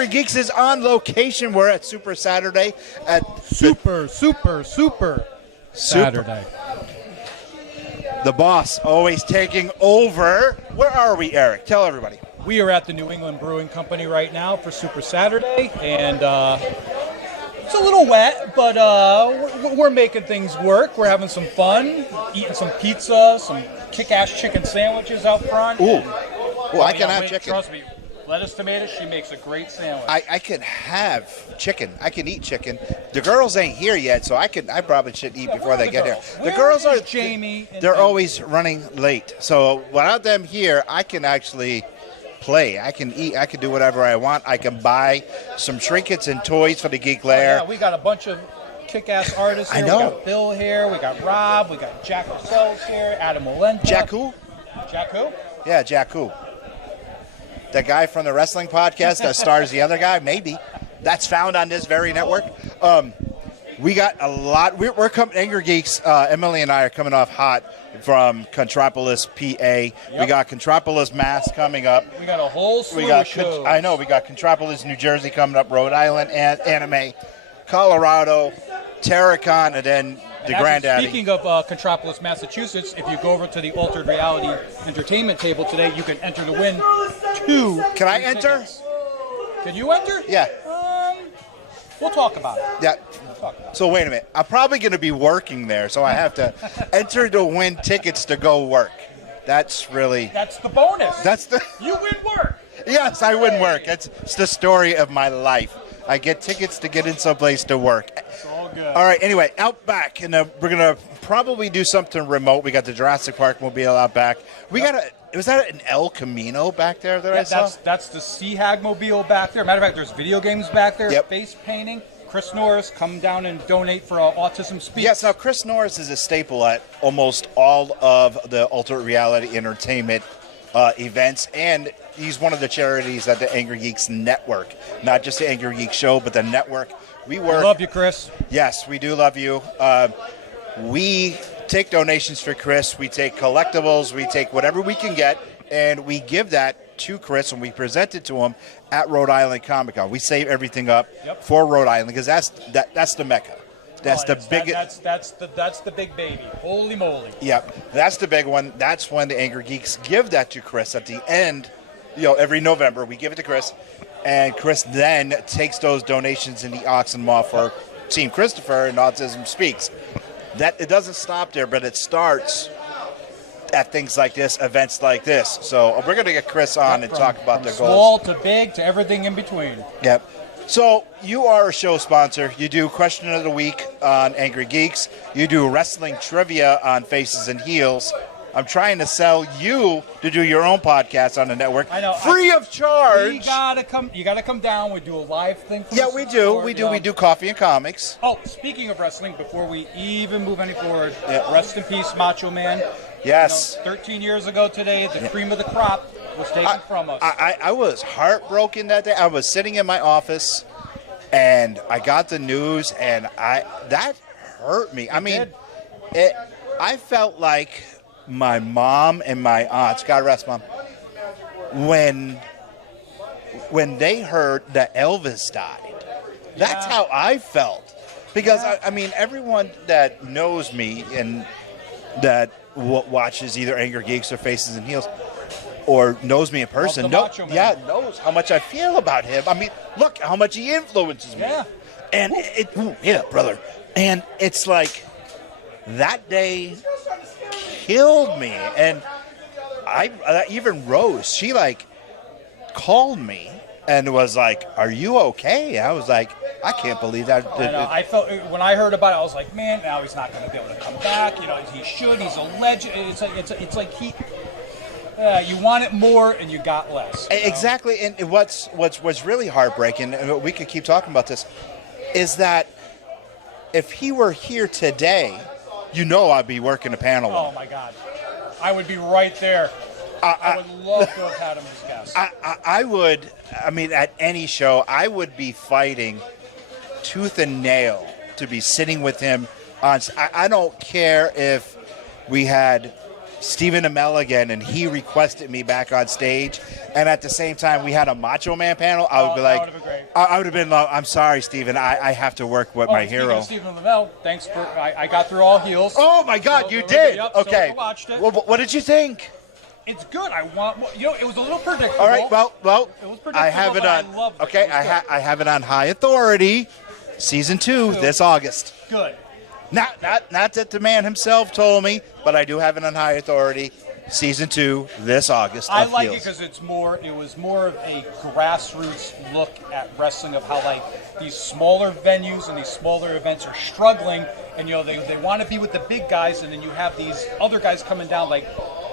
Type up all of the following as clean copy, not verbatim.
Angrygeeks is on location. We're at Super Saturday at Super Saturday. The boss always taking over. Where are we, Eric? Tell everybody. We are at the New England Brewing Company right now for Super Saturday, and it's a little wet, but we're making things work. We're having some fun, eating some pizza, some kick-ass chicken sandwiches out front. Ooh, I can have chicken. Trust me, lettuce, tomatoes, she makes a great sandwich. I can have chicken. I can eat chicken. The girls ain't here yet, so I probably should eat before they get here. The girls are Jamie. They're always running late, so without them here, I can actually play. I can eat. I can do whatever I want. I can buy some trinkets and toys for the Geek Lair. Yeah, we got a bunch of kick-ass artists here. I know. We got Bill here. We got Rob. We got Jack Lascelles here. Adam Olenta. Jack who? Jack who? Yeah, Jack who? The guy from the wrestling podcast that stars the other guy? Maybe. That's found on this very network. We got a lot. We're coming. Angrygeeks. Emily and I are coming off hot from Contropolis, PA. Yep. We got Contropolis, Mass coming up. We got a whole slew of shows. I know. We got Contropolis, New Jersey coming up. Rhode Island, Anime, Colorado, Terracon, and then the Granddaddy. Speaking of Contropolis, Massachusetts, if you go over to the Altered Reality Entertainment table today, you can enter to win 2. Can I enter? Tickets. Can you enter? Yeah. We'll talk about it. Yeah. So wait a minute. I'm probably going to be working there, so I have to enter to win tickets to go work. That's the bonus. You win work. Yes, I win work. It's the story of my life. I get tickets to get in someplace to work. It's all good. All right. Anyway, out back, and we're going to probably do something remote. We got the Jurassic Park mobile out back. We got was that an El Camino back there that I saw? That's the Sea Hag mobile back there. Matter of fact, there's video games back there. Yep. Face painting. Chris Norris, come down and donate for Autism Speaks. Yes, now Chris Norris is a staple at almost all of the Alternate Reality Entertainment events, and he's one of the charities at the Angry Geeks Network. Not just the Angry Geeks show, but the network. We love you, Chris. Yes, we do love you. We take donations for Chris. We take collectibles. We take whatever we can get, and we give that to Chris, and we present it to him at Rhode Island Comic Con. We save everything up for Rhode Island because that's the mecca. That's the biggest. That's the big baby. Holy moly! Yep, that's the big one. That's when the Angry Geeks give that to Chris at the end. Every November we give it to Chris, and Chris then takes those donations and he auctions them off for Team Christopher and Autism Speaks. That it doesn't stop there, but it starts at things like this, events like this. So we're going to get Chris on and talk about their goals. Small to big to everything in between. Yep. So you are a show sponsor. You do Question of the Week on Angry Geeks. You do wrestling trivia on Faces and Heels. I'm trying to sell you to do your own podcast on the network. I know. Free of charge. You gotta come down. We do a live thing. We do. We do coffee and comics. Oh, speaking of wrestling, before we even move any forward, rest in peace, Macho Man. Yes. 13 years ago today, the cream of the crop was taken from us. I was heartbroken that day. I was sitting in my office, and I got the news, and that hurt me. I felt like my mom and my aunts, God rest mom, when they heard that Elvis died. That's how I felt. Because, everyone that knows me and that watches either Angry Geeks or Faces and Heels or knows me in person, knows how much I feel about him. Look how much he influences me. Yeah. And brother. And it's like that day killed me. And even Rose, she called me and was like, "Are you okay?" I was like, I can't believe that. I felt when I heard about it, I was like, man, now he's not going to be able to come back. He should. He's a legend. It's like he. You want it more, and you got less. Exactly. And what's really heartbreaking, and we could keep talking about this, is that if he were here today, I'd be working a panel. Oh my God, I would be right there. I would love to have had him as a guest. I would. At any show, I would be fighting tooth and nail to be sitting with him on. I don't care if we had Stephen Amell again, and he requested me back on stage. And at the same time, we had a Macho Man panel. I would be like, I would have been like, I'm sorry, Stephen, I have to work with my hero. Stephen Amell, thanks for. I got through all heels. Oh my God, you did. Okay. So watched it. Well, what did you think? It's good. It was a little predictable. All right. Well, it was predictable, I have it on. I loved it. Okay, I have it on high authority. Season 2 this August. Good. Not that the man himself told me, but I do have it on high authority. Season 2 this August. I like it because it was more of a grassroots look at wrestling, of how like these smaller venues and these smaller events are struggling, and they want to be with the big guys, and then you have these other guys coming down like,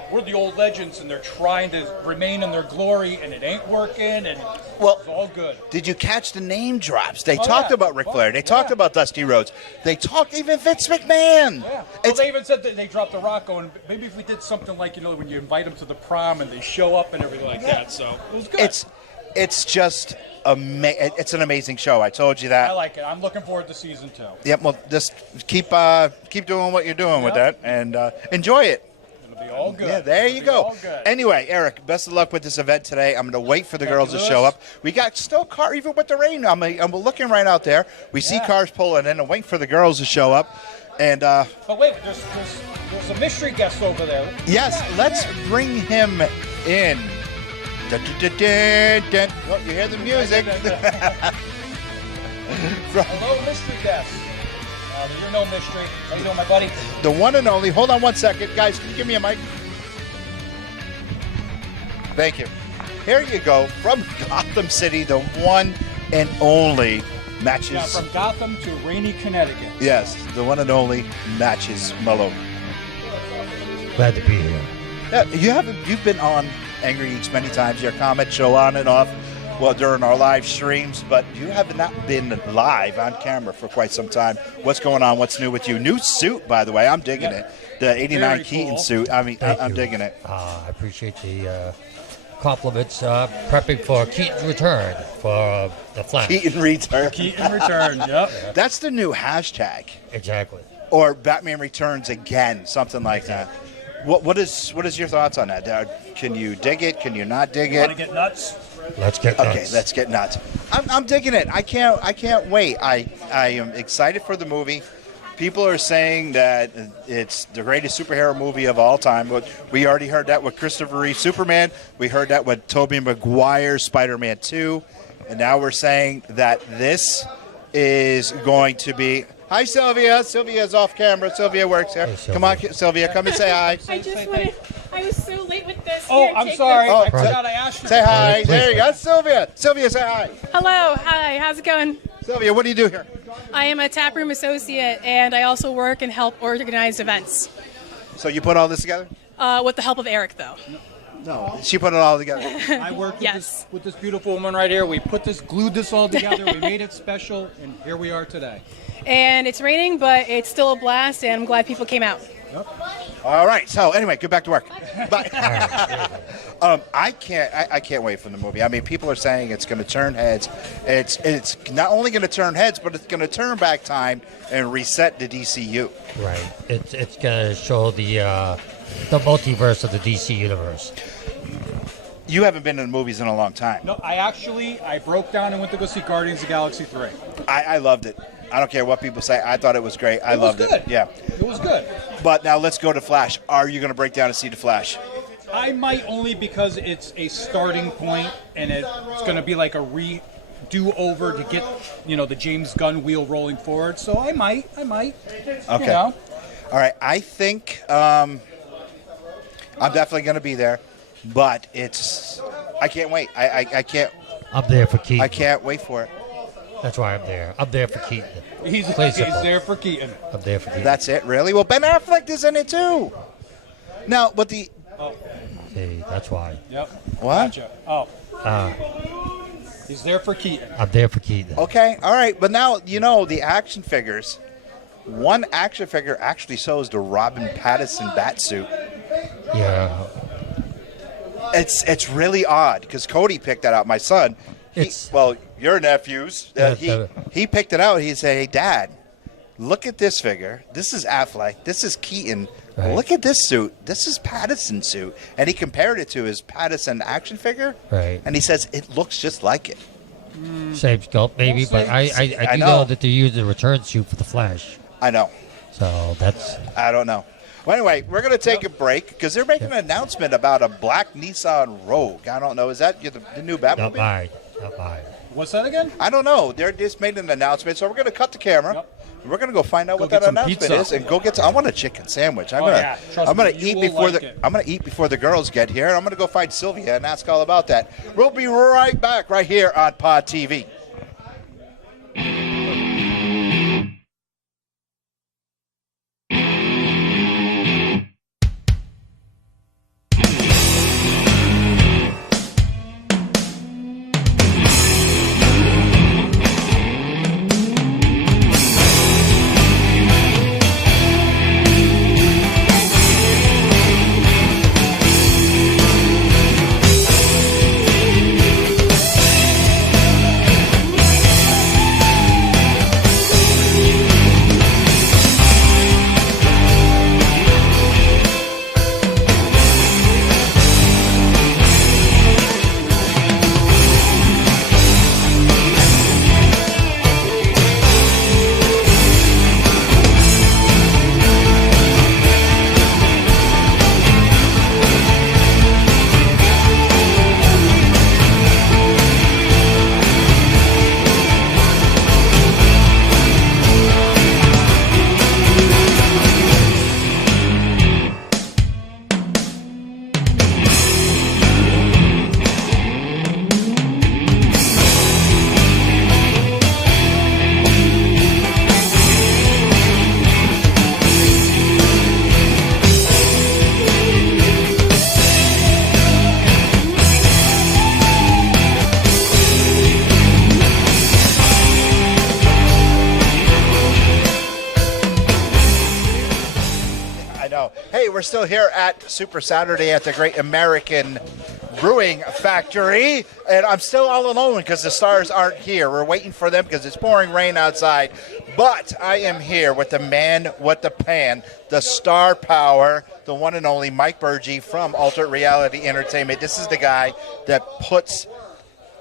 we're the old legends, and they're trying to remain in their glory, and it ain't working, and it's all good. Did you catch the name drops? They talked about Ric Flair. They talked about Dusty Rhodes. They talked even Vince McMahon. Yeah. Well, they even said that they dropped the Rock, going, maybe if we did something like, when you invite them to the prom and they show up and everything like that. So it was good. It's just it's an amazing show. I told you that. I like it. I'm looking forward to season 2. Yep. Well, just keep doing what you're doing with that, and enjoy it. Be all good. Yeah, there you go. Anyway, Eric, best of luck with this event today. I'm going to wait for the girls to show up. We got still car, even with the rain. I'm looking right out there. We see cars pulling in and waiting for the girls to show up. And but wait, there's a mystery guest over there. Yes, let's bring him in. Dun, dun, dun, dun, dun. Oh, you hear the music. Hello, mystery guest. You're no mystery. How you doing, my buddy? The one and only. Hold on one second. Guys, can you give me a mic? Thank you. Here you go. From Gotham City, the one and only Matches. Yeah, from Gotham to rainy Connecticut. Yes, the one and only Matches Malone. Glad to be here. Yeah, you've been on Angrygeeks many times. Your comment show on and off. Well, during our live streams, but you have not been live on camera for quite some time. What's going on? What's new with you? New suit, by the way. I'm digging it. The 89 Very Keaton cool. suit. I mean, I'm you. digging it. I appreciate the compliments. Prepping for Keaton's return for the Flash. Keaton return. Keaton return. Yep. That's the new hashtag. Exactly. Or Batman Returns again, something like that. What is your thoughts on that? Can you dig it? Can you not dig it? Want to get nuts? Let's get nuts. Okay, let's get nuts. I'm digging it. I can't wait. I am excited for the movie. People are saying that it's the greatest superhero movie of all time. But we already heard that with Christopher Reeve Superman. We heard that with Tobey Maguire's Spider-Man 2. And now we're saying that this is going to be... Hi, Sylvia. Sylvia's off camera. Sylvia works here. Hey, come on, Sylvia. Come and say hi. I just wanted. I was so late with this. Oh, Here, I'm take sorry. this. Oh, I forgot I asked you. Say hi. Please. There you go. Sylvia. Sylvia, say hi. Hello. Hi. How's it going? Sylvia, what do you do here? I am a taproom associate, and I also work and help organize events. So you put all this together? With the help of Eric, though. No. She put it all together. I worked Yes. with this beautiful woman right here. We glued this all together. We made it special, and here we are today. And it's raining, but it's still a blast, and I'm glad people came out. All right. So anyway, get back to work. But I can't wait for the movie. I mean, people are saying it's going to turn heads. It's not only going to turn heads, but it's going to turn back time and reset the DCU. Right. It's going to show the multiverse of the DC universe. You haven't been in the movies in a long time. No, I broke down and went to go see Guardians of the Galaxy 3. I loved it. I don't care what people say. I thought it was great. I loved it. Yeah. It was good. But now let's go to Flash. Are you going to break down and see the Flash? I might, only because it's a starting point and it's going to be like a do-over to get, the James Gunn wheel rolling forward. So I might. Okay. All right. I think I'm definitely going to be there, but I can't wait. I can't. I'm there for Keaton. I can't wait for it. That's why I'm there. I'm there for Keaton. He's simple. there for Keaton. I'm there for Keaton. That's it, really? Well, Ben Affleck is in it too. Now, but See, that's why. Yep. What? Gotcha. Oh. He's there for Keaton. I'm there for Keaton. Okay, all right. But now, the action figures. One action figure actually shows the Robin Pattinson batsuit. Yeah. It's really odd because Cody picked that out. My son. Your nephews. He picked it out. He said, "Hey, Dad, look at this figure. This is Affleck. This is Keaton Right. look at this suit. This is Pattinson's suit. And he compared it to his Pattison action figure. Right. And he says it looks just like it. Same sculpt, maybe, but I do know that they used the return suit for the Flash. I know. So that's... I don't know. Well, anyway, we're going to take a break because they're making an announcement about a black Nissan Rogue. I don't know. Is that the new Batmobile? Not mine. Not mine. What's that again? I don't know. They just made an announcement, so we're going to cut the camera. Yep. And we're going to go find out Go what get that some announcement pizza. is and go get. I want a chicken sandwich. I'm Oh, gonna. yeah. Trust I'm gonna me, you eat will before like the. it. I'm gonna eat before the girls get here. I'm gonna go find Sylvia and ask all about that. We'll be right back right here on Pod TV. Hey, we're still here at Super Saturday at the Great American Brewing Factory, and I'm still all alone because the stars aren't here. We're waiting for them because it's pouring rain outside, but I am here with the man with the pan, the star power, the one and only Mike Burgee from Alternate Reality Entertainment. This is the guy that puts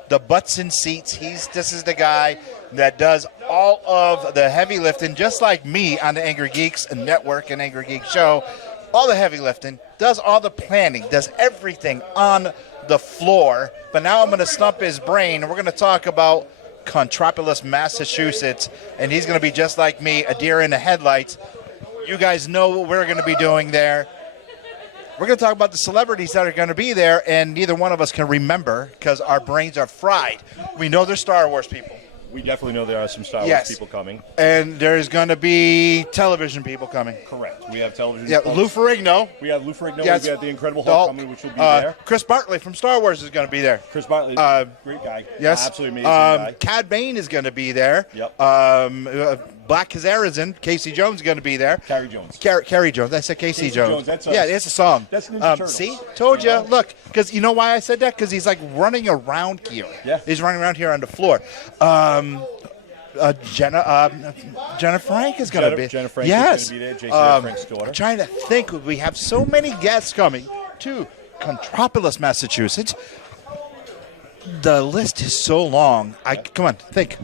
the butts in seats. This is the guy that does all of the heavy lifting, just like me on the Angrygeeks Network and Angrygeeks Show. All the heavy lifting, does all the planning, does everything on the floor. But now I'm going to stump his brain, and we're going to talk about Contropolis, Massachusetts, and he's going to be just like me, a deer in the headlights. You guys know what we're going to be doing there. We're going to talk about the celebrities that are going to be there, and neither one of us can remember because our brains are fried. We know they're Star Wars people. We definitely know there are some Star Wars people coming. And there's going to be television people coming. Correct. We have television. Yeah, Lou Ferrigno. We have Lou Ferrigno. Yes. We have the Incredible Hulk coming, which will be there. Chris Bartley from Star Wars is going to be there. Chris Bartley, great guy. Yes. Absolutely amazing guy. Cad Bane is going to be there. Yep. Black Kazarizan, Casey Jones is going to be there. Carrie Jones. Carrie Jones. I said Casey Jones. That's yeah, it's a song. That's Ninja Turtles. See? Told you. Look, because you know why I said that? Because he's like running around here. Yeah. He's running around here on the floor. Jenna Frank is going to be. Jenna Frank yes. is going to be there. Jason Frank's daughter. I'm trying to think. We have so many guests coming to Contropolis, Massachusetts. The list is so long. Come on, think.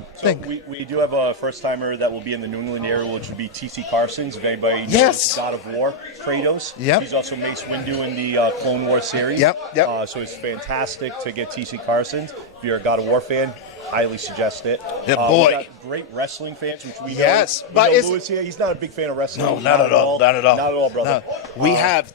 We do have a first timer that will be in the New England area, which would be T.C. Carson's. If anybody knows Yes. God of War, Kratos. Yep. He's also Mace Windu in the Clone Wars series. Yep. So it's fantastic to get T.C. Carson. If you're a God of War fan, highly suggest it. Yeah, boy. We got great wrestling fans, which we Yes, know. but we know is- Louis here. He's not a big fan of wrestling. No, not at all. Not at all. Not at all, brother. No. We have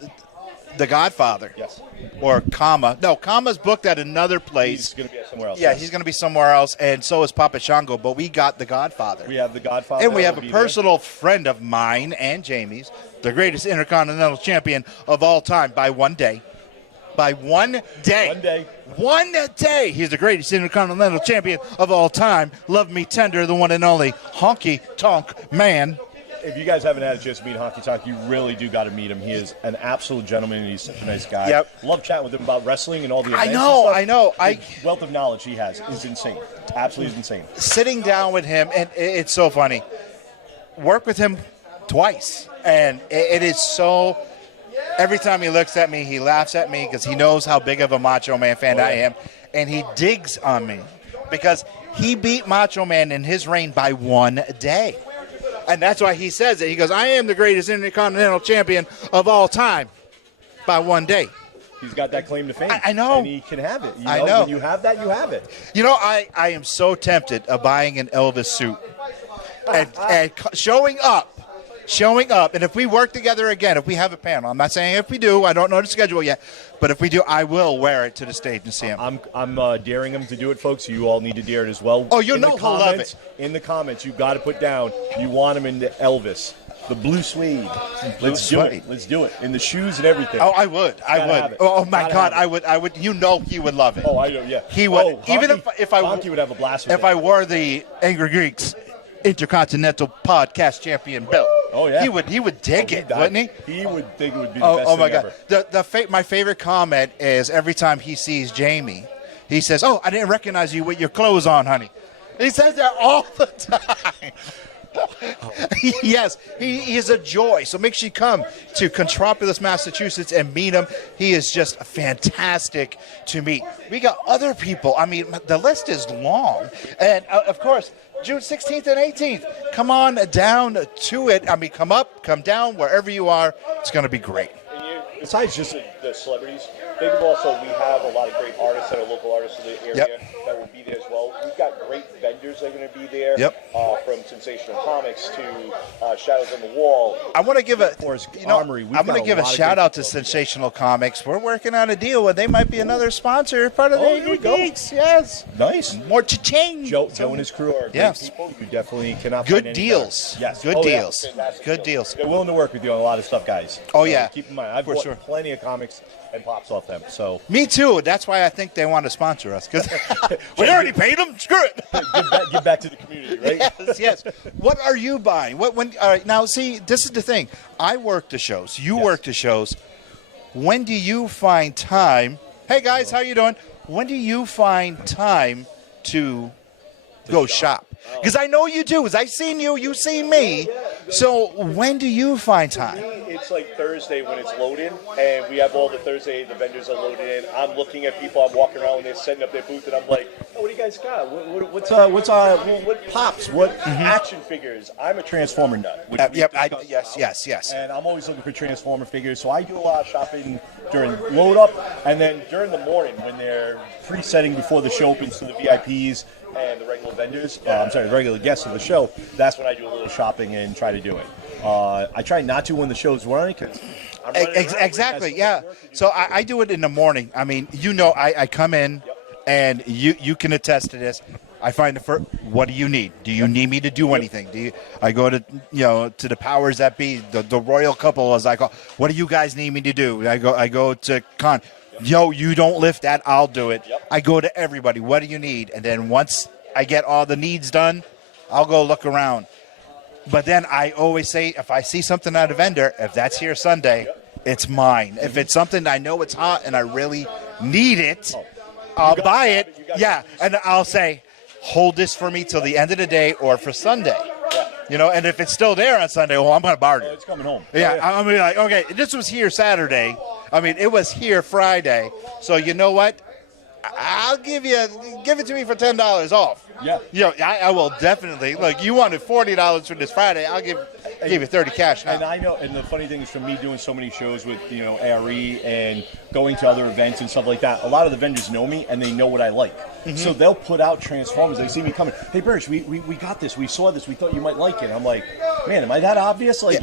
The Godfather. Yes. Or Kama. No, Kama's booked at another place. He's going to be somewhere else. Yeah, yes. he's going to be somewhere else, and so is Papa Shango, but we got The Godfather. We have the Godfather. And we that have will a be personal friend of mine and Jamie's, the greatest Intercontinental Champion of all time by one day. By one day. One day. One day. He's the greatest Intercontinental Champion of all time. Love me tender, the one and only Honky Tonk Man. If you guys haven't had a chance to meet Honky Tonk, you really do got to meet him. He is an absolute gentleman, and he's such a nice guy. Yep. Love chatting with him about wrestling and all the events. I know. The wealth of knowledge he has is insane. Absolutely is insane. Sitting down with him, and it's so funny. Work with him twice. And it is so, every time he looks at me, he laughs at me because he knows how big of a Macho Man fan I am. And he digs on me because he beat Macho Man in his reign by 1 day. And that's why he says it. He goes, I am the greatest Intercontinental Champion of all time by 1 day. He's got that claim to fame. I know. And he can have it. I know. When you have that, you have it. You know, I am so tempted of buying an Elvis suit and showing up. And if we work together again, if we have a panel, I'm not saying if we do, I don't know the schedule yet, but if we do, I will wear it to the stage and see him. I'm daring him to do it, folks. You all need to dare it as well. Oh, you know he'll love it. In the comments, you've got to put down, you want him in the Elvis. The blue suede. Let's do it. Let's do it. In the shoes and everything. Oh, I would. Oh my God, I would. You know, he would love it. Oh, I know. Yeah, he would. Oh, even Honky would have a blast with if I wore the Angrygeeks Intercontinental Podcast Champion belt. Oh yeah, he would dig it, wouldn't he? He would think it would be the best thing my God. ever. My favorite comment is every time he sees Jamie, he says, "Oh, I didn't recognize you with your clothes on, honey." He says that all the time. Yes, he is a joy. So make sure you come to Contropolis, Massachusetts, and meet him. He is just fantastic to meet. We got other people. I mean, the list is long. And, of course, June 16th and 18th. Come on down to it. I mean, come up, come down, wherever you are. It's going to be great. Besides just the celebrities, think of also we have a lot of great artists that are local artists in the area that will be there as well. We've got great vendors that are going to be there, from Sensational Comics to Shadows on the Wall. I want to give Armory. I'm going to give a shout out to Sensational Comics. We're working on a deal where they might be another sponsor, part of the Geeks. Yes, nice. More to change. Joe and his crew are great people. You definitely cannot good find deals. Better. Yes, good deals. Good deals. They're willing to work with you on a lot of stuff, guys. Oh yeah, keep in mind, I've bought plenty of comics and pops off them. So me too. That's why I think they want to sponsor us because we already paid them. Screw it. Give back to the community, right? Yes. What are you buying? All right, now see, this is the thing. I work the shows. You work the shows. When do you find time? Hey guys, how you doing? When do you find time to go shop? Because I know you do. Because I've seen you. You've seen me. So when do you find time? It's like Thursday when it's loaded, and we have all the vendors are loaded in. I'm looking at people. I'm walking around when they're setting up their booth, and I'm like, oh, what do you guys got? What pops? What action figures? I'm a Transformer nut. Yes. And I'm always looking for Transformer figures, so I do a lot of shopping during load up, and then during the morning when they're pre-setting before the show opens to the VIPs and the regular vendors. The regular guests of the show. That's when I do a little shopping and try to do it. I try not to when the show's running because exactly, yeah. So I do it in the morning. I mean, I come in, and you can attest to this. I find the first. What do you need? Do you need me to do anything? I go to to the powers that be, the royal couple as I call. What do you guys need me to do? I go to Con. You don't lift that. I'll do it. I go to everybody. What do you need? And then once I get all the needs done, I'll go look around. But then I always say, if I see something at a vendor, if that's here Sunday, it's mine. If it's something I know it's hot and I really need it, I'll buy it. Yeah, and I'll say, hold this for me till the end of the day or for Sunday. And if it's still there on Sunday, I'm going to barter. It's coming home. Yeah, I'm going to be like, okay, this was here Saturday. I mean, it was here Friday. So you know what? I'll give it to me for $10 off. Yeah. I will definitely. Look, you wanted $40 for this Friday. I'll give you 30 cash now. And I know, and the funny thing is for me doing so many shows with, ARE and going to other events and stuff like that, a lot of the vendors know me and they know what I like. Mm-hmm. So they'll put out Transformers. They see me coming. Hey, Birch, we got this. We saw this. We thought you might like it. I'm like, man, am I that obvious? Like,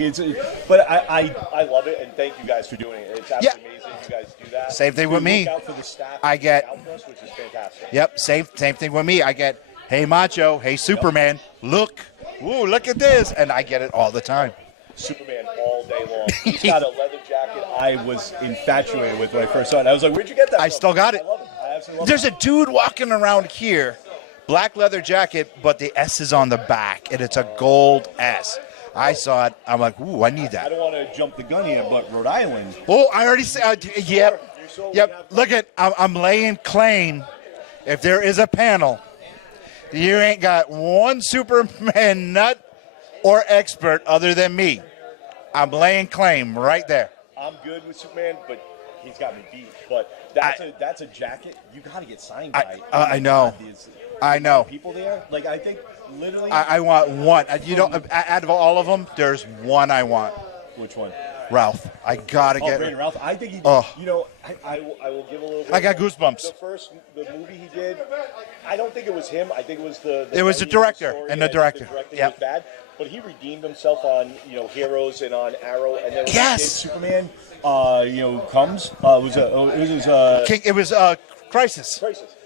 but I love it, and thank you guys for doing it. It's absolutely amazing. You guys do that. Same thing with me. Look out for the staff. I get, which is fantastic. Yep, same thing with me. I get, hey Macho, hey Superman, look at this, and I get it all the time. Superman all day long. He's got a leather jacket I was infatuated with when I first saw it. I was like, where'd you get that from? I still got it. I love it. I absolutely love There's a dude walking around here, black leather jacket, but the S is on the back, and it's a gold S. I saw it. I'm like, ooh, I need that. I don't want to jump the gun here, but Rhode Island. Oh, I already said, yep. Look I'm laying claim. If there is a panel, you ain't got one Superman nut or expert other than me. I'm laying claim right there. I'm good with Superman, but he's got me beat. But that's a jacket you got to get signed by. I know. I know. People there, like I think literally. I want one. You don't. Out of all of them, there's one I want. Which one? Ralph. I gotta get. Brandon Ralph. I think he. Oh. You know, I will give a little bit. I got goosebumps. The movie he did. I don't think it was him. I think it was the it was the director and the director. Yeah. Bad, but he redeemed himself on Heroes and on Arrow, and then when Superman, comes. It was Crisis.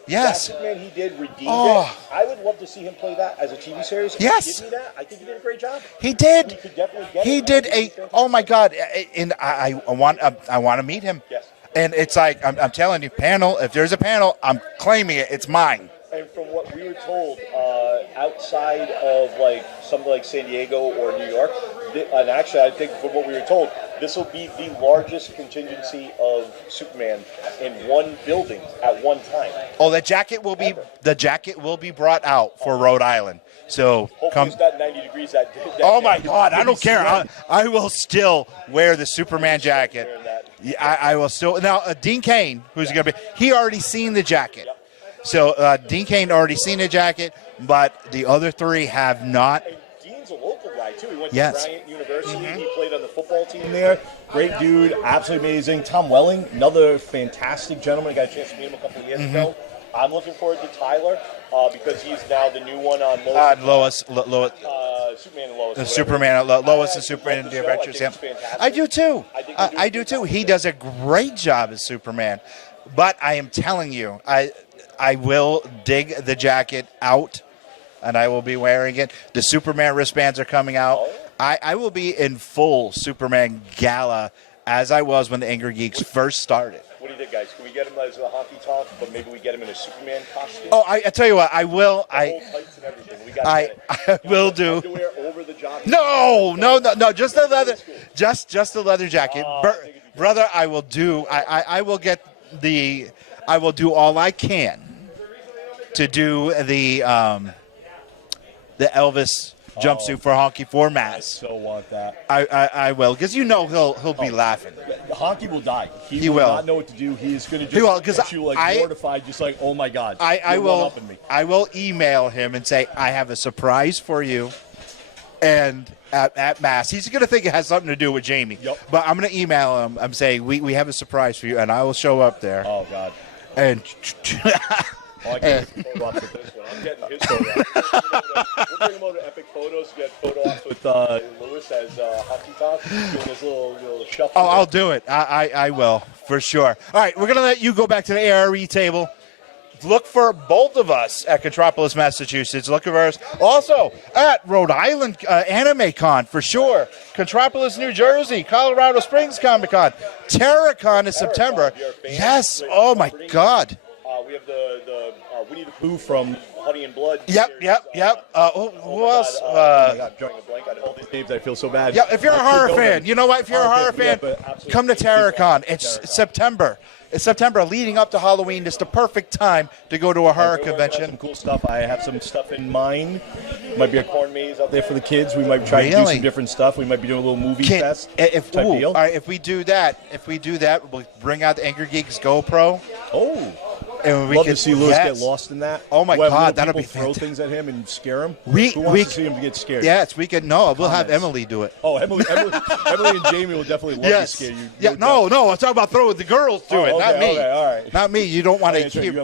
Yes. That Superman he did redeemed it. I would love to see him play that as a TV series. Yes. Give me that. I think he did a great job. He did. He could definitely get he it. did a. Oh my God! And I want to meet him. Yes. And it's like I'm telling you, panel. If there's a panel, I'm claiming it. It's mine. And from what we were told, outside of like something like San Diego or New York, and actually I think from what we were told, this will be the largest contingency of Superman in one building at one time. Oh, the jacket will be brought out for Rhode Island. So hopefully it's not 90 degrees that day. Oh my God, I don't care. I will still wear the Superman jacket. Yeah, I will still. Now, Dean Cain, who's going to be, he already seen the jacket. Yep. So Dean Cain already seen the jacket, but the other three have not. And Dean's a local guy, too. He went to Yes. Bryant University. Mm-hmm. He played on the football team there. Great dude, absolutely amazing. Tom Welling, another fantastic gentleman. I got a chance to meet him a couple of years ago. I'm looking forward to Tyler because he's now the new one on Lois. Superman and Lois. Lois and Superman and the Adventures. Yeah. I do too. I do too. He does a great job as Superman. But I am telling you, I will dig the jacket out, and I will be wearing it. The Superman wristbands are coming out. I will be in full Superman gala as I was when the Angrygeeks first started. What do you think, guys? Can we get him as a honky tonk, but maybe we get him in a Superman costume? Oh, I tell you what, I will. Whole tights and everything. We got I will do. Underwear over the job. No, just the leather, just the leather jacket, brother. I will do. I will get the. I will do all I can to do the Elvis jumpsuit for Honky for Mass. I so want that. I will, because he'll be laughing. Honky will die. He will not know what to do. He's going to just get you mortified, just like, oh my God. I will email him and say, I have a surprise for you. And at Mass, he's going to think it has something to do with Jamie. Yep. But I'm going to email him. I'm saying, we have a surprise for you, and I will show up there. Oh, God. And I can't get photo ops with this one. I'm getting his photo ops. We'll bring him over to Epic Photos to get photo ops with Lewis as Hockey Talk, doing his little shuffle. Oh, I'll do it. I will, for sure. All right, we're going to let you go back to the ARE table. Look for both of us at Contropolis, Massachusetts. Look for us also at Rhode Island Anime Con, for sure. Contropolis, New Jersey, Colorado Springs Comic Con. TerraCon is September. Yes. Oh, my God. We have the Winnie the Pooh from Honey and Blood. Yep. Who else? Oh my God, drawing a blank on all these names. I feel so bad. Yeah, if you're a horror fan, you know what? If you're a horror fan, come to TerraCon. It's September. It's September, leading up to Halloween. It's the perfect time to go to a horror convention. Some cool stuff. I have some stuff in mind. Might be a corn maze out there for the kids. We might try to do some different stuff. We might be doing a little movie fest type deal. All right, if we do that, we'll bring out the Angrygeeks GoPro. Oh. And we love to see Lewis get lost in that. Oh my God, that'll be throw things at him and scare him. Who wants to see him get scared? Yes, we can. No, we'll have Emily do it. Oh, Emily and Jamie will definitely love to scare you. Yeah, no, I'm talking about throwing the girls to it, not me. Okay, all right. Not me. You don't want to keep.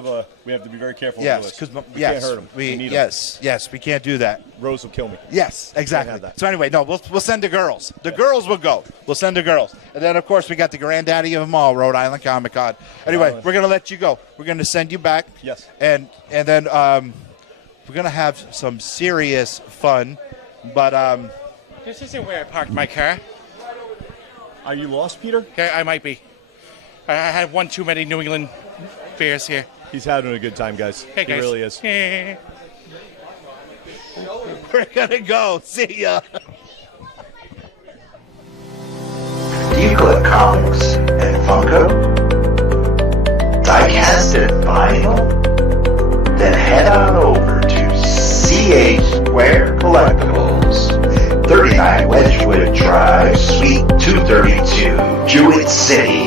We have to be very careful. Yes, because we can't hurt him. We need him. Yes, we can't do that. Rose will kill me. Yes, exactly. So anyway, no, we'll send the girls. The girls will go. We'll send the girls, and then of course we got the granddaddy of them all, Rhode Island Comic Con. Anyway, we're gonna let you go. We're gonna send you back. Yes. And then we're gonna have some serious fun, but This isn't where I parked my car. Are you lost, Peter? Yeah, I might be. I had one too many New England beers here. He's having a good time, guys. Hey, guys. He really is. we're gonna go. See ya. Do you collect comics and Funko? Diecasted vinyl? Then head on over to CH Square Collectibles 39 Wedgwood Drive, Suite 232, Jewett City.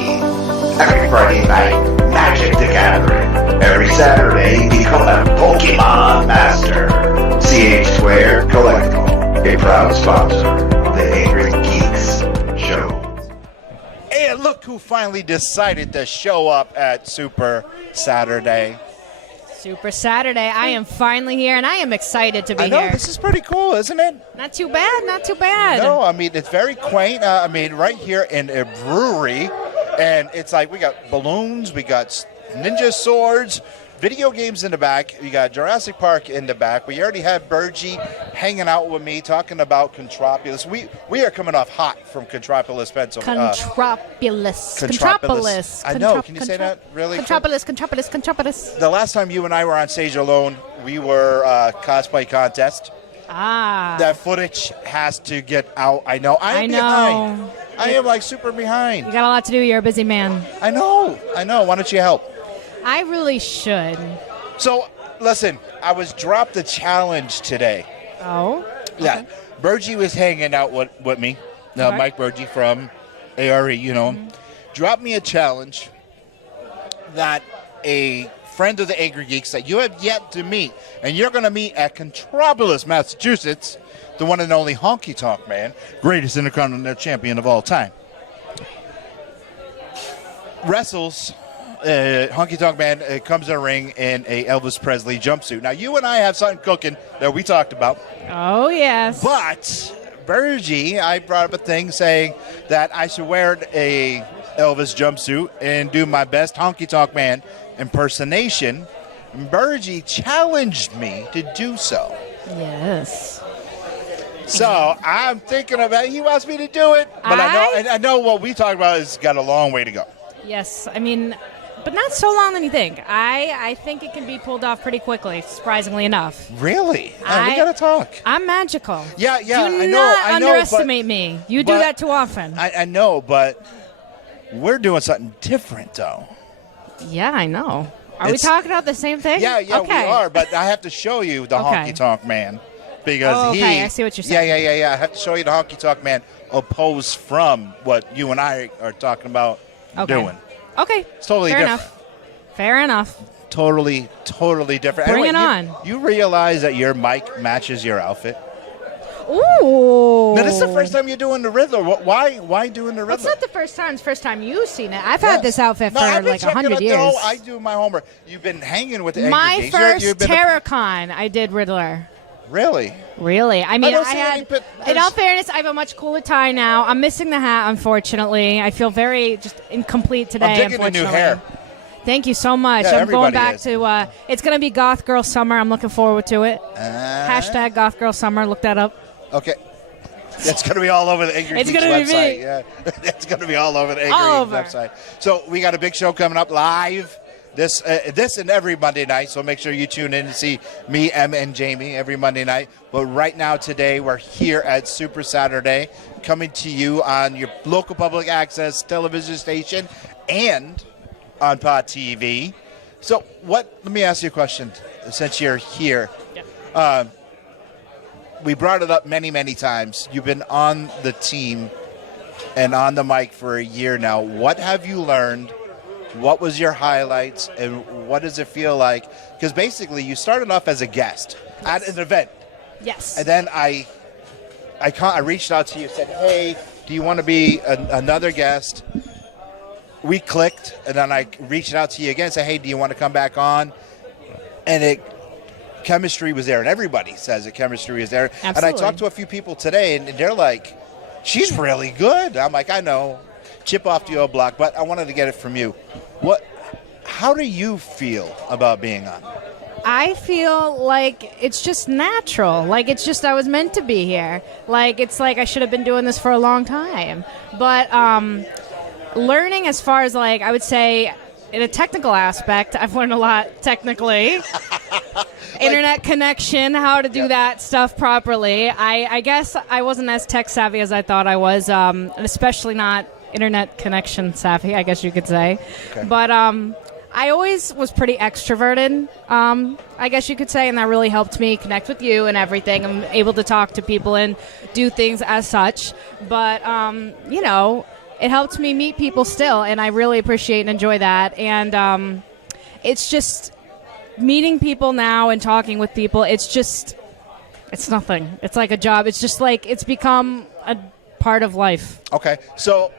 Every Friday night, Magic the Gathering. Every Saturday, become a Pokemon Master. CH Square Collectible, a proud sponsor of the Angrygeeks show. And look who finally decided to show up at Super Saturday. Super Saturday. I am finally here, and I am excited to be I know, here. this is pretty cool, isn't it? Not too bad, not too bad. No, I mean, it's very quaint. I mean, right here in a brewery, and it's like we got balloons, we got ninja swords, video games in the back. We got Jurassic Park in the back. We already had Burgie hanging out with me talking about Contropolis. We are coming off hot from Contropolis, Pennsylvania. Contropolis. I know. Can you say that really? Contropolis. The last time you and I were on stage alone, we were cosplay contest. That footage has to get out. I know. I know. Behind. I am like super behind. You got a lot to do. You're a busy man. I know. Why don't you help? I really should. So, listen, I was dropped a challenge today. Oh? Yeah. Burgie was hanging out with me. Okay. Mike Burgie from ARE, you know. Dropped me a challenge that a friend of the Angrygeeks that you have yet to meet, and you're going to meet at Contropolis, Massachusetts, the one and only Honky Tonk Man, greatest Intercontinental Champion of all time, wrestles. Honky Tonk Man comes in a ring in a Elvis Presley jumpsuit. Now, you and I have something cooking that we talked about. Oh, yes. But, Burgie, I brought up a thing saying that I should wear a Elvis jumpsuit and do my best Honky Tonk Man impersonation. Burgie challenged me to do so. Yes. So I'm thinking about it. He wants me to do it, but I know what we talked about has got a long way to go. Yes, I mean, but not so long than you think. I think it can be pulled off pretty quickly, surprisingly enough. Really? We got to talk. I'm magical. Yeah, Do I know. not underestimate me. You do that too often. I know, but we're doing something different, though. Yeah, I know. Are we talking about the same thing? Yeah, okay. we are, but I have to show you the Honky Tonk Man. Because okay, I see what you're saying. Yeah. I have to show you the Honky Tonk Man opposed from what you and I are talking about doing. Okay. It's totally different. Fair enough. Totally different. Bring anyway, it on. You realize that your mic matches your outfit? Ooh. Now, this is the first time you're doing the Riddler. Why doing the Riddler? It's not the first time. It's the first time you've seen it. I've had this outfit for like 100 years. No, I do my homework. You've been hanging with the Angry My Geeks. first You've been Terracon, I did Riddler. Really? I mean, don't I see had. any In all fairness, I have a much cooler tie now. I'm missing the hat, unfortunately. I feel very just incomplete today. I'm digging the new hair. Thank you so much. Yeah, I'm going back is. to. It's going to be Goth Girl Summer. I'm looking forward to it. Hashtag Goth Girl Summer. Look that up. Okay. It's going to be all over the Angry Geeks website. Yeah, it's going to be all over the Angry Geeks website. So we got a big show coming up live this and every Monday night. So make sure you tune in to see me, Em, and Jamie every Monday night. But right now, today, we're here at Super Saturday, coming to you on your local public access television station and on Pod TV. So let me ask you a question since you're here. Yeah. We brought it up many, many times. You've been on the team and on the mic for a year now. What have you learned? What was your highlights? And what does it feel like? Because basically you started off as a guest at an event. Yes. And then I reached out to you and said, hey, do you want to be another guest? We clicked, and then I reached out to you again and said, hey, do you want to come back on? And chemistry was there, and everybody says that chemistry is there. Absolutely. And I talked to a few people today, and they're like, she's really good. I'm like, I know, chip off the old block, but I wanted to get it from you. How do you feel about being on? I feel like it's just natural. Like it's just I was meant to be here. Like it's like I should have been doing this for a long time. But learning as far as like I would say in a technical aspect, I've learned a lot technically. Internet connection, how to do that stuff properly. I guess I wasn't as tech savvy as I thought I was, and especially not internet connection savvy, I guess you could say. Okay. But I always was pretty extroverted, I guess you could say, and that really helped me connect with you and everything. I'm able to talk to people and do things as such. But, you know, it helped me meet people still, and I really appreciate and enjoy that. And it's just meeting people now and talking with people, it's nothing. It's like a job. It's just like it's become a part of life. Okay, so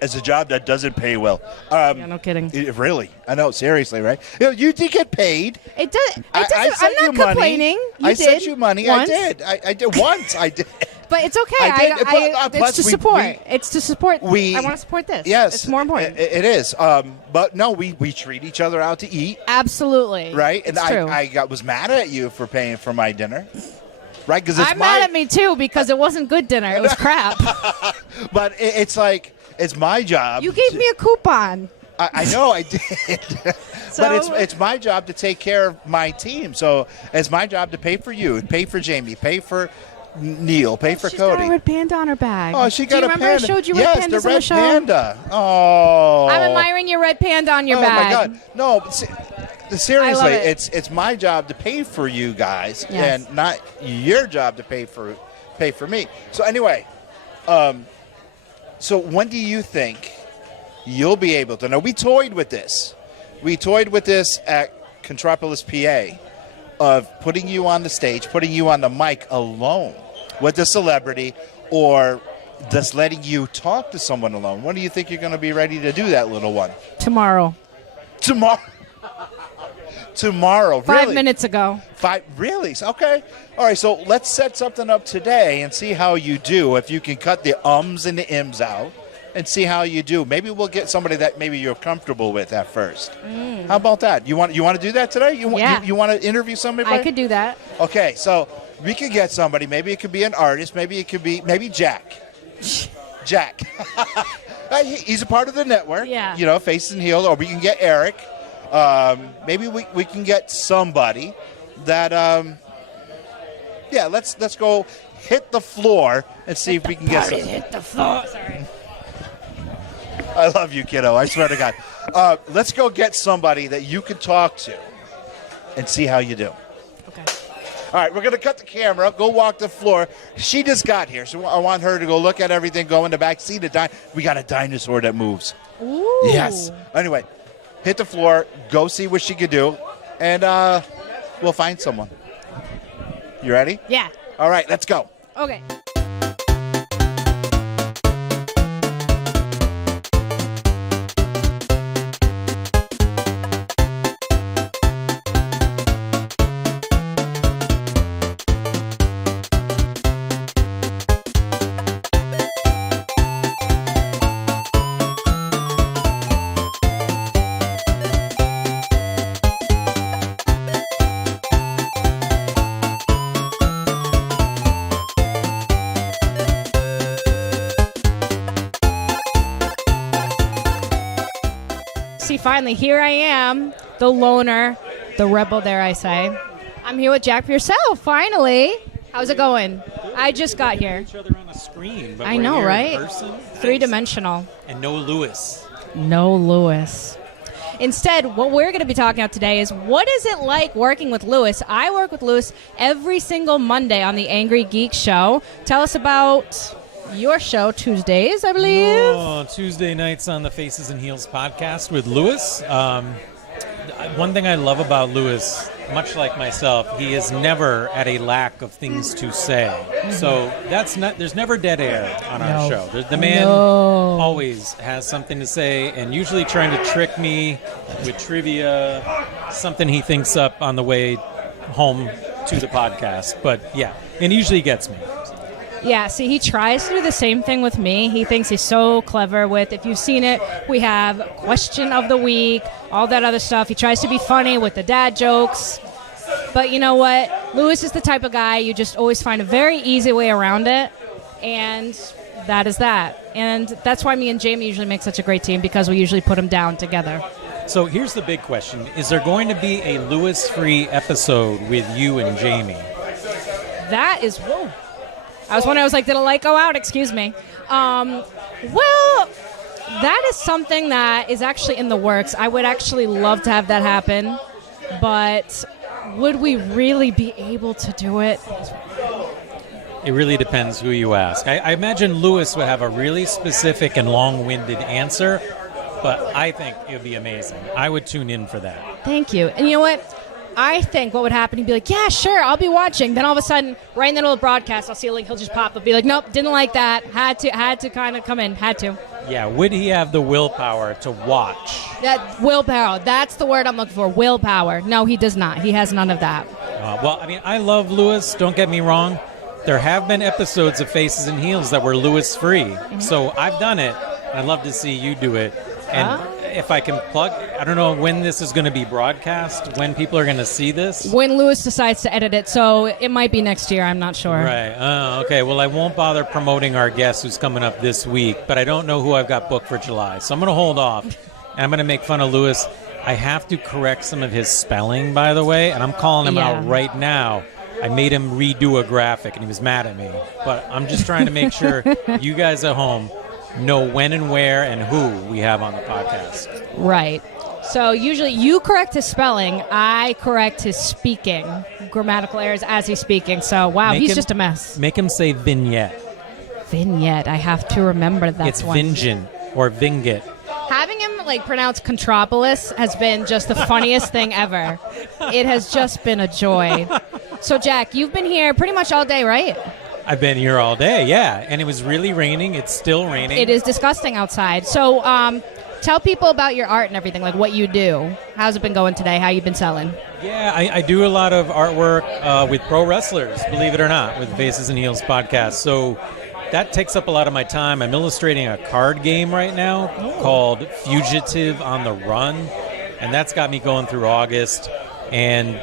it's a job that doesn't pay well. Yeah, no kidding. Really? I know, seriously, right? You did get paid. It does. I I'm not complaining. I sent you money. Once. I did. I did once. I did. But it's okay. I did. It's to support. It's to support. I want to support this. Yes. It's more important. It is. But no, we treat each other out to eat. Absolutely. Right? It's and true. I was mad at you for paying for my dinner. Right? Because I'm mad at me, too, because it wasn't good dinner. It was crap. But it's like, it's my job. You gave me a coupon. I know I did. But it's my job to take care of my team. So it's my job to pay for you, pay for Jamie, pay for Neil, pay for She's Cody. got a red panda on her bag. Oh, she got a panda. Do you remember I showed you red pandas the red on the show? panda. Oh. I'm admiring your red panda on your bag. Oh, my God. No, but seriously, I love it. it's my job to pay for you guys, Yes. and not your job to pay for me. So anyway, so when do you think you'll be able to? Now, we toyed with this. We toyed with this at Contropolis, PA, of putting you on the stage, putting you on the mic alone with a celebrity, or just letting you talk to someone alone. When do you think you're going to be ready to do that, little one? Tomorrow. Tomorrow, 5 minutes ago. Really? Okay. All right, so let's set something up today and see how you do. If you can cut the ums and the ims out and see how you do. Maybe we'll get somebody that maybe you're comfortable with at first. How about that? You want to do that today? You want to interview somebody? I could do that. Okay, so we could get somebody. Maybe it could be an artist. Maybe it could be Jack. Jack. He's a part of the network. Yeah. You know, Faces and Heels. Or we can get Eric. Maybe we can get somebody that, let's go hit the floor and see if we can get something. Hit the floor. Sorry. I love you, kiddo. I swear to God. Let's go get somebody that you can talk to and see how you do. Okay. All right, we're going to cut the camera, go walk the floor. She just got here, so I want her to go look at everything, go in the back, see we got a dinosaur that moves. Ooh. Yes. Anyway, hit the floor, go see what she could do, and we'll find someone. You ready? Yeah. All right, let's go. Okay. Finally, here I am, the loner, the rebel, dare I say. I'm here with Jack Purcell, finally. How's it going? I just got here. Each other on a screen, but I we're know, here right? in person. Three-dimensional. And no Lewis. No Lewis. Instead, what we're going to be talking about today is what is it like working with Lewis? I work with Lewis every single Monday on the Angrygeeks show. Tell us about your show Tuesdays, I believe. Oh, Tuesday nights on the Faces and Heels podcast with Lewis. One thing I love about Lewis, much like myself, he is never at a lack of things to say. So there's never dead air on our show. The man always has something to say, and usually trying to trick me with trivia, something he thinks up on the way home to the podcast. But yeah, and usually gets me. Yeah, see, he tries to do the same thing with me. He thinks he's so clever with, if you've seen it, we have question of the week, all that other stuff. He tries to be funny with the dad jokes. But you know what? Lewis is the type of guy you just always find a very easy way around it. And that is that. And that's why me and Jamie usually make such a great team, because we usually put them down together. So here's the big question. Is there going to be a Lewis-free episode with you and Jamie? That is, whoa. I was wondering, did a light go out? Excuse me. Well, that is something that is actually in the works. I would actually love to have that happen, but would we really be able to do it? It really depends who you ask. I imagine Lewis would have a really specific and long-winded answer, but I think it would be amazing. I would tune in for that. Thank you. And you know what? I think what would happen, he'd be like, yeah, sure, I'll be watching. Then all of a sudden, right in the middle of the broadcast, I'll see a link, he'll just pop up, be like, nope, didn't like that, had to kind of come in, had to. Yeah, would he have the willpower to watch? That willpower, that's the word I'm looking for, willpower. No, he does not. He has none of that. Well, I mean, I love Lewis, don't get me wrong. There have been episodes of Faces and Heels that were Lewis-free, so I've done it. I'd love to see you do it. And if I can plug, I don't know when this is going to be broadcast, when people are going to see this. When Lewis decides to edit it, so it might be next year, I'm not sure. Right. Okay. Well, I won't bother promoting our guest who's coming up this week, but I don't know who I've got booked for July. So I'm going to hold off, and I'm going to make fun of Lewis. I have to correct some of his spelling, by the way, and I'm calling him out right now. I made him redo a graphic, and he was mad at me. But I'm just trying to make sure you guys at home know when and where and who we have on the podcast. Right. So usually you correct his spelling, I correct his speaking, grammatical errors as he's speaking. So, wow, he's just a mess. Make him say vignette. Vignette. I have to remember that it's one. It's vingent or vinget. Having him, pronounce Contropolis has been just the funniest thing ever. It has just been a joy. So, Jack, you've been here pretty much all day, right? I've been here all day, yeah. And it was really raining. It's still raining. It is disgusting outside. So tell people about your art and everything, like what you do. How's it been going today? How you been selling? Yeah, I do a lot of artwork with pro wrestlers, believe it or not, with Faces and Heels podcast. So that takes up a lot of my time. I'm illustrating a card game right now called Fugitive on the Run. And that's got me going through August. And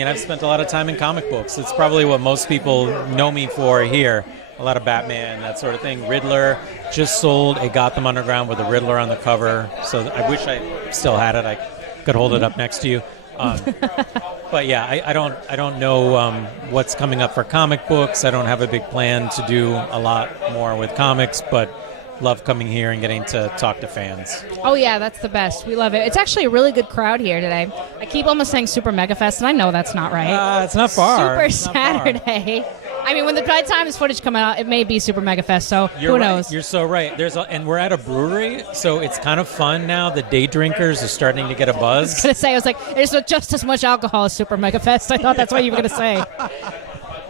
I've spent a lot of time in comic books. It's probably what most people know me for here. A lot of Batman, that sort of thing. Riddler, just sold a Gotham Underground with a Riddler on the cover. So I wish I still had it. I could hold it up next to you. But yeah, I don't know what's coming up for comic books. I don't have a big plan to do a lot more with comics, but love coming here and getting to talk to fans. Oh, yeah, that's the best. We love it. It's actually a really good crowd here today. I keep almost saying Super Mega Fest, and I know that's not right. It's not far. Super Saturday. When the time this footage come out, it may be Super Mega Fest, so who knows? You're so right. And we're at a brewery, so it's kind of fun now. The day drinkers are starting to get a buzz. I was like, there's just as much alcohol as Super Mega Fest. I thought that's what you were going to say.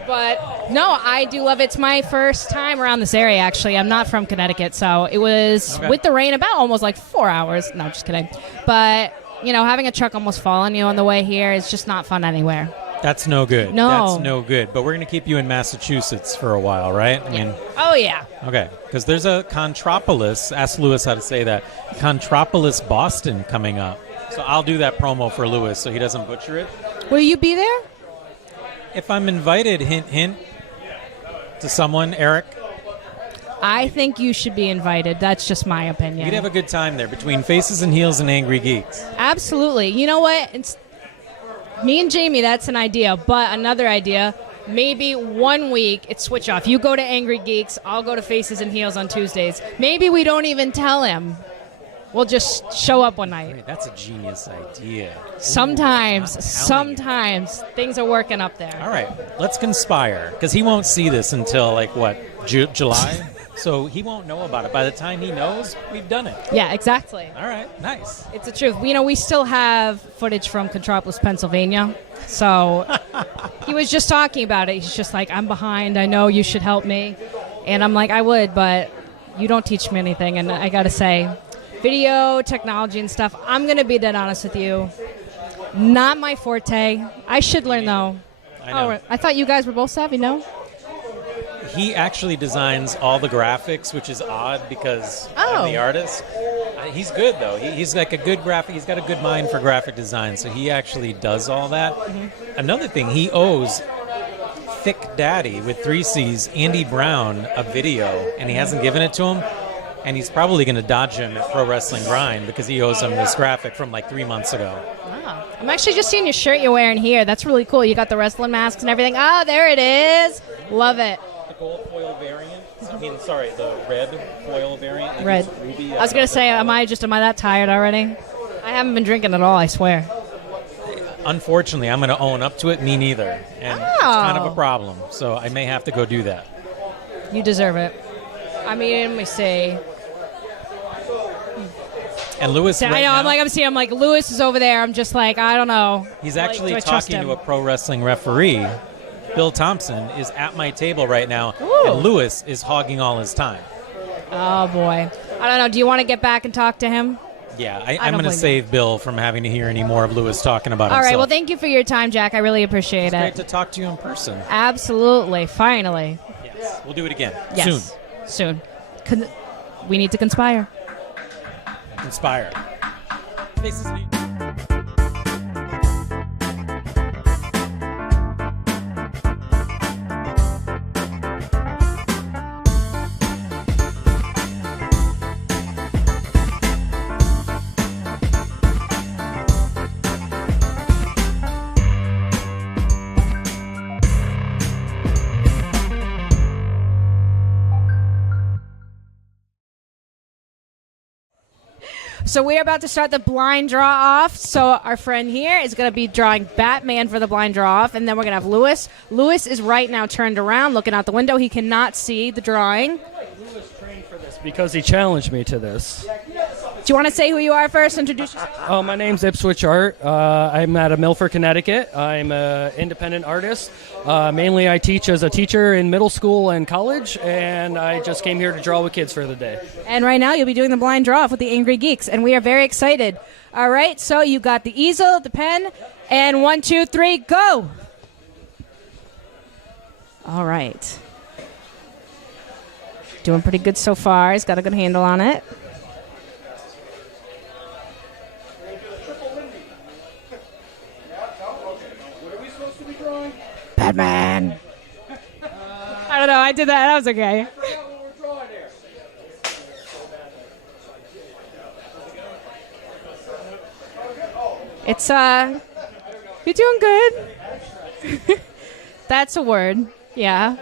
But, no, I do love it. It's my first time around this area, actually. I'm not from Connecticut, so it was, with the rain, about almost 4 hours. No, just kidding. But, having a truck almost fall on you on the way here is just not fun anywhere. That's no good. No. That's no good. But we're going to keep you in Massachusetts for a while, right? Oh, yeah. Okay, because there's a Contropolis, ask Lewis how to say that, Contropolis Boston coming up. So I'll do that promo for Lewis so he doesn't butcher it. Will you be there? If I'm invited, hint, hint, to someone, Eric. I think you should be invited. That's just my opinion. You'd have a good time there between Faces and Heels and Angry Geeks. Absolutely. You know what? It's me and Jamie, that's an idea. But another idea, maybe 1 week it's switch off. You go to Angry Geeks, I'll go to Faces and Heels on Tuesdays. Maybe we don't even tell him. We'll just show up one night. Hey, that's a genius idea. Sometimes things are working up there. All right, let's conspire, because he won't see this until, July? So he won't know about it. By the time he knows, we've done it. Yeah, exactly. All right, nice. It's the truth. We still have footage from Contropolis, Pennsylvania. So he was just talking about it. He's just like, I'm behind. I know you should help me. And I'm like, I would, but you don't teach me anything. And I got to say, video, technology and stuff, I'm going to be dead honest with you. Not my forte. I should learn, though. I know. Oh, I thought you guys were both savvy, no? He actually designs all the graphics, which is odd because I'm the artist. He's good, though. He's like a good graphic. He's got a good mind for graphic design, so he actually does all that. Mm-hmm. Another thing, he owes Thick Daddy with 3 C's, Andy Brown, a video, and he hasn't given it to him. And he's probably going to dodge him at Pro Wrestling Grind because he owes him this graphic from 3 months ago. Wow. I'm actually just seeing your shirt you're wearing here. That's really cool. You got the wrestling masks and everything. Ah, there it is. Love it. The gold foil variant. I mean, sorry, the red foil variant. Like Red. it's ruby, I was going to say, am I that tired already? I haven't been drinking at all, I swear. Unfortunately, I'm going to own up to it. Me neither. And it's kind of a problem. So I may have to go do that. You deserve it. I mean, let me see. And Lewis, I know. now, I'm like, Lewis is over there. I'm just like, I don't know. he's Like, actually do I trust talking him? to a pro wrestling referee. Bill Thompson is at my table right now, Ooh. and Lewis is hogging all his time. Oh, boy. I don't know. Do you want to get back and talk to him? Yeah, I I'm don't going to blame save Bill from having to hear any more of Lewis talking about All himself. right. Well, thank you for your time, Jack. I really appreciate It's it. great to talk to you in person. Absolutely. Finally. Yes, we'll do it again Yes. Soon. We need to conspire. Inspire. Faces neat. So we're about to start the blind draw off. So our friend here is going to be drawing Batman for the blind draw off, and then we're going to have Lewis. Lewis is right now turned around, looking out the window. He cannot see the drawing. Lewis trained for this because he challenged me to this. Do you want to say who you are first? Introduce yourself. My name's Ipswich Art. I'm out of Milford, Connecticut. I'm an independent artist. Mainly I teach as a teacher in middle school and college, and I just came here to draw with kids for the day. And right now you'll be doing the blind draw off with the Angrygeeks, and we are very excited. All right, so you got the easel, the pen, and 1, 2, 3, go! All right. Doing pretty good so far. He's got a good handle on it. Batman. I don't know. I did that. That was okay. It's you're doing good. That's a word. Yeah.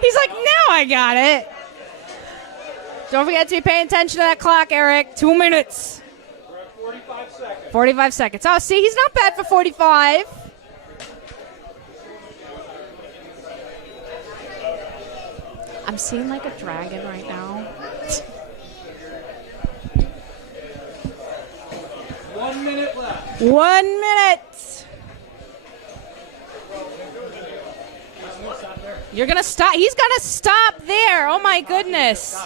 He's like, now I got it. Don't forget to be paying attention to that clock, Eric. 2 minutes. 45 seconds. Oh, see, he's not bad for 45. I'm seeing like a dragon right now. 1 minute left. 1 minute. You're going to stop. He's going to stop there. Oh, my goodness.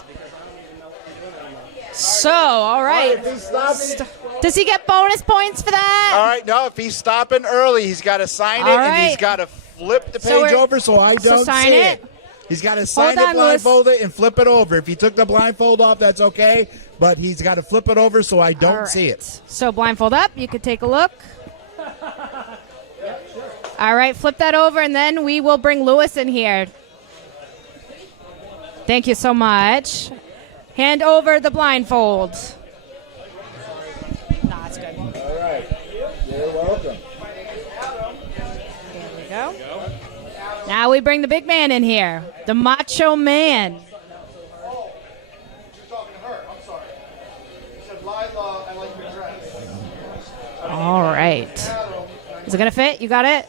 So, all right. Does he get bonus points for that? All right, no, if he's stopping early, he's got to sign it, All and he's right. got to flip the So page we're- over so I don't sign see it. He's got to sign Hold it on, Louis. blindfolded and flip it over. If he took the blindfold off, that's okay, but he's got to flip it over so I don't All see right. it. So blindfold up. You could take a look. All right, flip that over, and then we will bring Lewis in here. Thank you so much. Hand over the blindfold. Nah, it's good. All right. You're welcome. There we go. Now we bring the big man in here, the Macho Man. All right. Is it going to fit? You got it?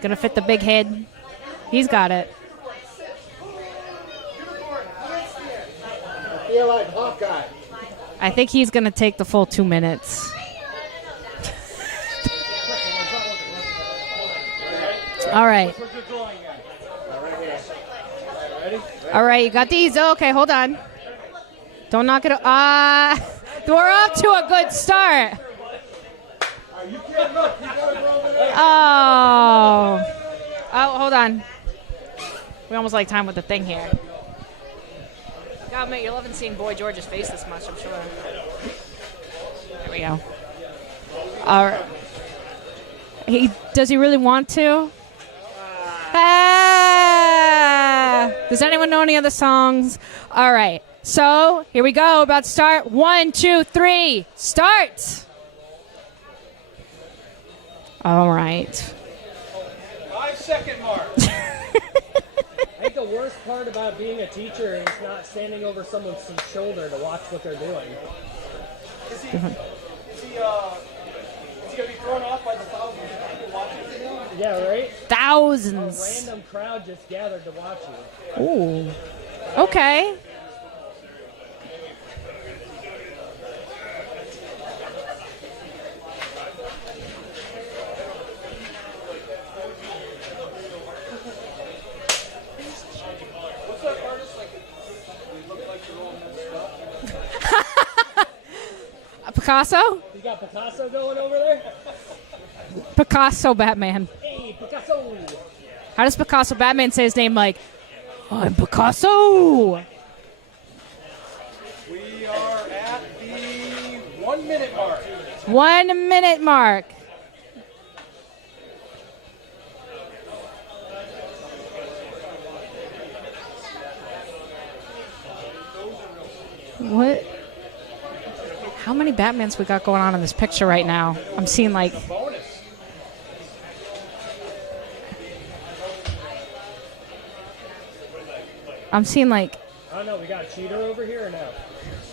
Going to fit the big head? He's got it. I feel like Hawkeye. I think he's going to take the full 2 minutes. All right. All right, you got the easel. Okay, hold on. Don't knock it. We're off to a good start. Oh, hold on. We almost like time with the thing here. God, mate, you'll haven't seen Boy George's face this much, I'm sure. There we go. All right. Does he really want to? Does anyone know any other songs? All right. So here we go. About to start. 1, 2, 3. Start. All right. second mark. I think the worst part about being a teacher is not standing over someone's shoulder to watch what they're doing. Is he going to be thrown off by the thousands of people watching him? Yeah, right? Thousands. A random crowd just gathered to watch you. Ooh. Okay. Picasso? You got Picasso going over there? Picasso Batman. Hey, Picasso! How does Picasso Batman say his name? Like, I'm Picasso! We are at the 1 minute mark. 1 minute mark. What? How many Batmans we got going on in this picture right now? I'm seeing like... I'm seeing like... I don't know, we got a cheater over here or no?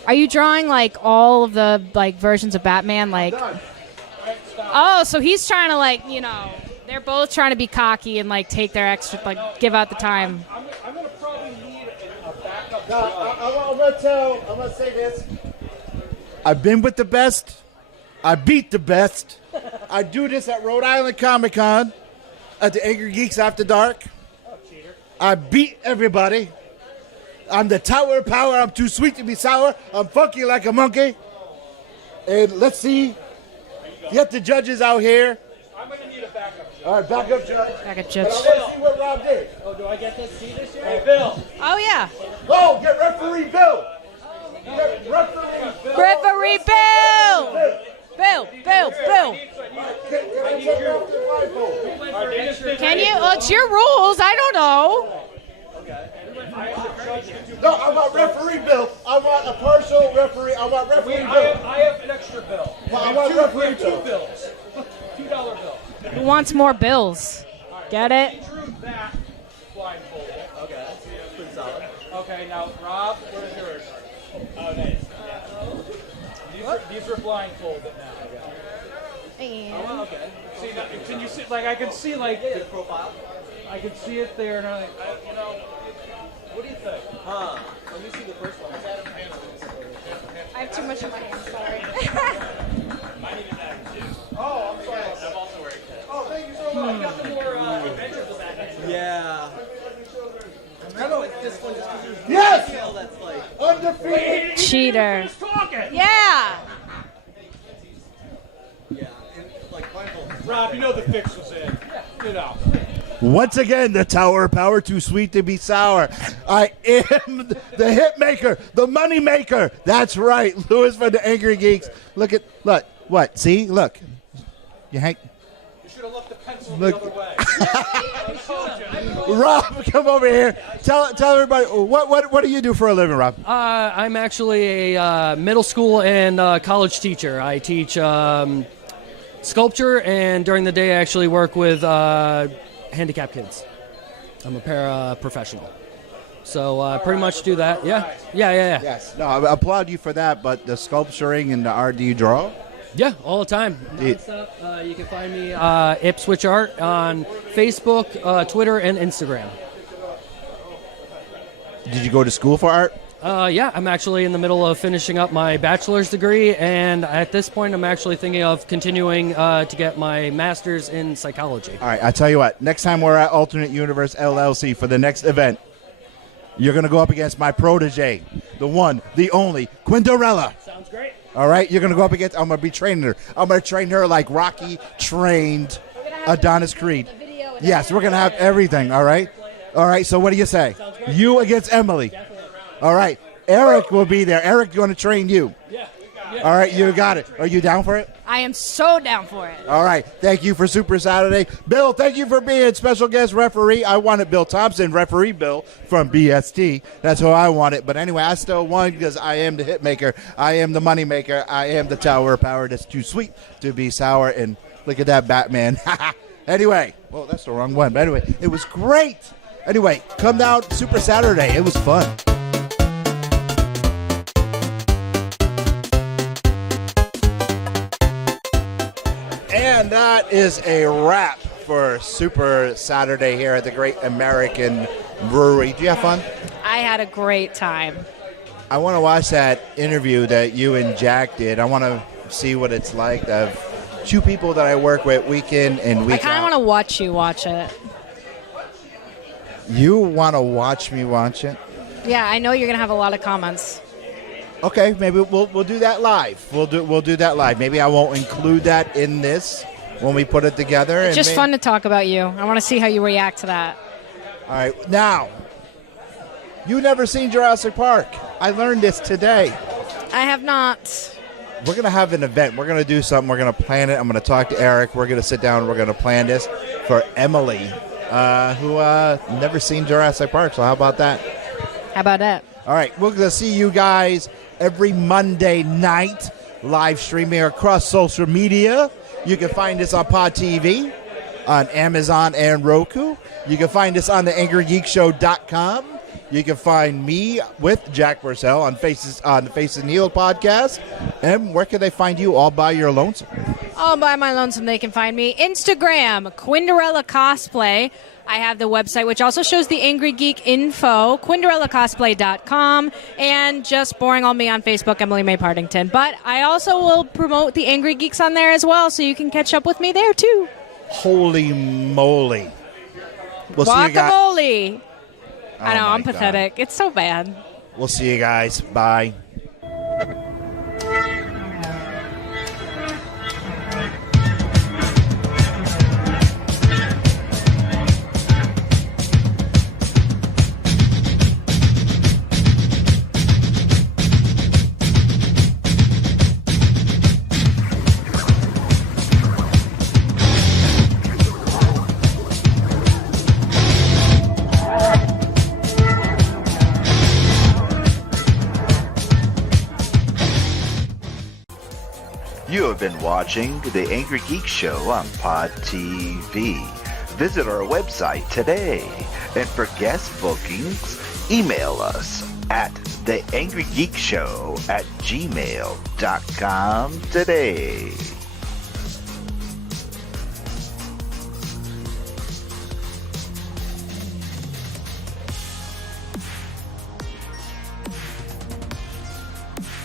Are you drawing like all of the like versions of Batman? Like... Oh, so he's trying to like, you know... They're both trying to be cocky and like take their extra, like give out the time. I'm going to probably need a backup. I'm going to say this. I've been with the best. I beat the best. I do this at Rhode Island Comic Con at the Angrygeeks After Dark. I beat everybody. I'm the Tower of Power. I'm too sweet to be sour. I'm funky like a monkey. And let's see. Get the judges out here. I'm going to need a backup judge. All right, backup judge. Backup judge. But I want to see what Rob did. Oh, do I get to see this here? Hey, Bill. Oh, yeah. Oh, get referee Bill. Get referee Bill. Referee Bill! Bill, Bill, Bill. Can you? Well, it's your rules. I don't know. No, I want referee Bill. I want a partial referee. I want referee Bill. I have an extra bill. Well, I want referee two Bill. bills. $2 bill. Who wants more bills? Get it? Drew that blindfolded. Okay. Pretty solid. Okay, now, Rob, where's yours? Oh, nice. These are blindfolded now. And Okay. See, now, can you see? Like, I can see, like, the profile. I can see it there, and I'm like, you know, what do you think? Let me see the first one. I have too much in my hand. Sorry. Mine even that too. Oh, I'm sorry. I'm also wearing that. Oh, thank you so much. I got the more adventures of that. Yeah. Kind of like this one, just because there's Yes! detail that's like Undefeated. Cheater. Yeah. Yeah. Rob, you know the fix was in. You know. Once again, the Tower of Power, too sweet to be sour. I am the hit maker, the money maker. That's right, Lewis from the Angrygeeks. Look, what? See, look. You hang. You should have left the pencil Look. the other way. Rob, come over here. Tell everybody what do you do for a living, Rob? I'm actually a middle school and college teacher. I teach sculpture, and during the day I actually work with handicapped kids. I'm a paraprofessional. So pretty much do that. Yeah. Yes. No, I applaud you for that, but the sculpturing and the art, do you draw? Yeah, all the time. Non-stop. You can find me Ipswich Art on Facebook, Twitter, and Instagram. Did you go to school for art? Yeah, I'm actually in the middle of finishing up my bachelor's degree, and at this point I'm actually thinking of continuing to get my master's in psychology. All right, I tell you what, next time we're at Alternate Universe LLC for the next event, you're going to go up against my protege, the one, the only, Quinderella. Sounds great. All right, you're going to go up against, I'm going to be training her. I'm going to train her like Rocky trained Adonis Creed. Yes, we're going to have everything, all right? All right, so what do you say? You against Emily. All right, Eric will be there. Eric going to train you. Yeah. All right, you got it. Are you down for it? I am so down for it. All right, thank you for Super Saturday. Bill, thank you for being special guest referee. I wanted Bill Thompson, referee Bill from BST. That's who I wanted. But anyway, I still won because I am the hit maker. I am the money maker. I am the Tower of Power that's too sweet to be sour. And look at that Batman. Anyway, well, that's the wrong one. But anyway, it was great. Anyway, come down Super Saturday. It was fun. And that is a wrap for Super Saturday here at the Great American Brewery. Did you have fun? I had a great time. I want to watch that interview that you and Jack did. I want to see what it's like to have two people that I work with week in and week out. I kind of want to watch you watch it. You want to watch me watch it? Yeah, I know you're going to have a lot of comments. Okay, maybe we'll do that live. We'll do that live. Maybe I won't include that in this when we put it together. It's just fun to talk about you. I want to see how you react to that. All right, now, you never seen Jurassic Park. I learned this today. I have not. We're going to have an event. We're going to do something. We're going to plan it. I'm going to talk to Eric. We're going to sit down. We're going to plan this for Emily, who never seen Jurassic Park. So how about that? How about that? All right, we're going to see you guys every Monday night, live streaming across social media. You can find us on Pod TV, on Amazon and Roku. You can find us on the Angrygeekshow.com. You can find me with Jack Purcell on the Faces and Heels podcast. And where can they find you all by your lonesome? All by my lonesome, they can find me. Instagram, Quinderella Cosplay. I have the website, which also shows the Angry Geek info, QuinderellaCosplay.com, and just boring on me on Facebook, Emily May Partington. But I also will promote the Angry Geeks on there as well, so you can catch up with me there, too. Holy moly. We'll see you guys. Guacamole. I know, I'm God. pathetic. It's so bad. We'll see you guys. Bye. You have been watching The Angry Geek Show on Pod TV. Visit our website today. And for guest bookings, email us at theangrygeekshow@gmail.com today.